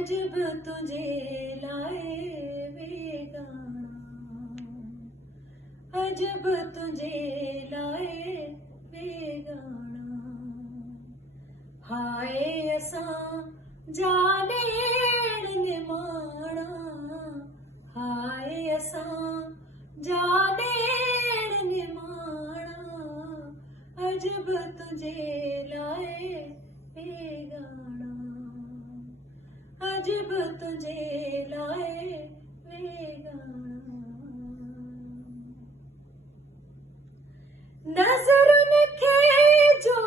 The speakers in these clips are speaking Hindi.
अजब तुझे लाए वे गाना, अजब तुझे लाए वे गाना। हाय असां जाने निमाणा, हाय असां जाने निमाणा। अजब तुझे लाए वे गाना, अजब तुझे लाए वे गाना। नज़रुन खे जो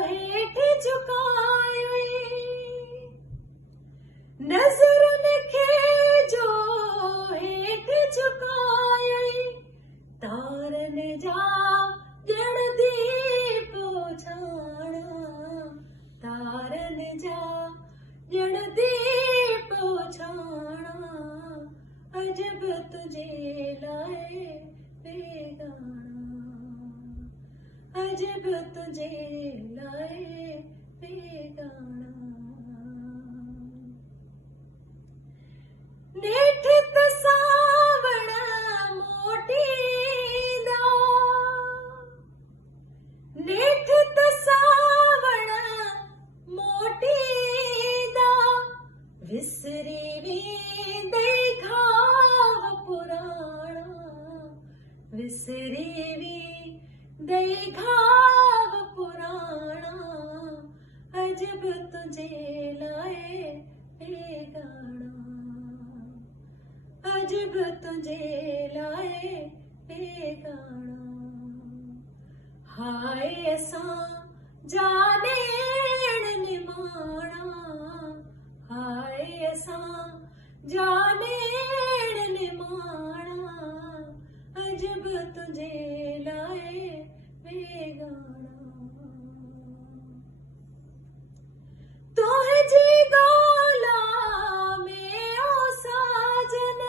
हेठ झुकायो, नज़रुन खे जो हेठ झुकायो। तारन जा ॼण दीप उछाणा, तारन जा ॼण दीप उछाणा। अजब तुझे लाए वे गाना, अजब तुझे लाए वे गाना। नेठ त सावण मोटींदा, नेठ त सावण मोटींदा। विसरी वेंदे घाव पुराणा, विसरी वेंदे घाव पुराणा। अजब तुझे लाए वे गाना, अजब तुझे लाए वे गाना। हाय असां जाने निमाणा, हाय असां जाने निमाणा। अजब तुझे लाए वे गाना। तुझी ॻोल्हा में ओ साजन,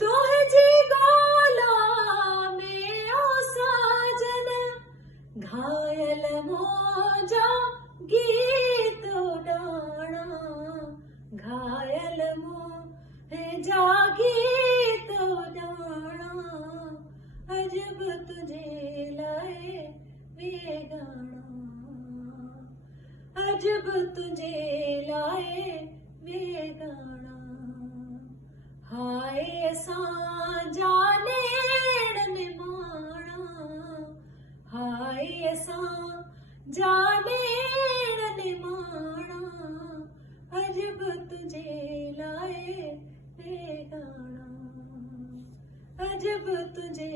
तुझी ॻोल्हा में ओ साजन। घायल मोजा गीत उॾाणा, घायल मोजा गीत उॾाणा। अजब तुझे लाए वे गाना, अजब तुझे लाए वे गाना। हाय असां जाने निमाणा, हाय असां जाने निमाणा। अजब तुझे लाए वे गाना, अजब तुझे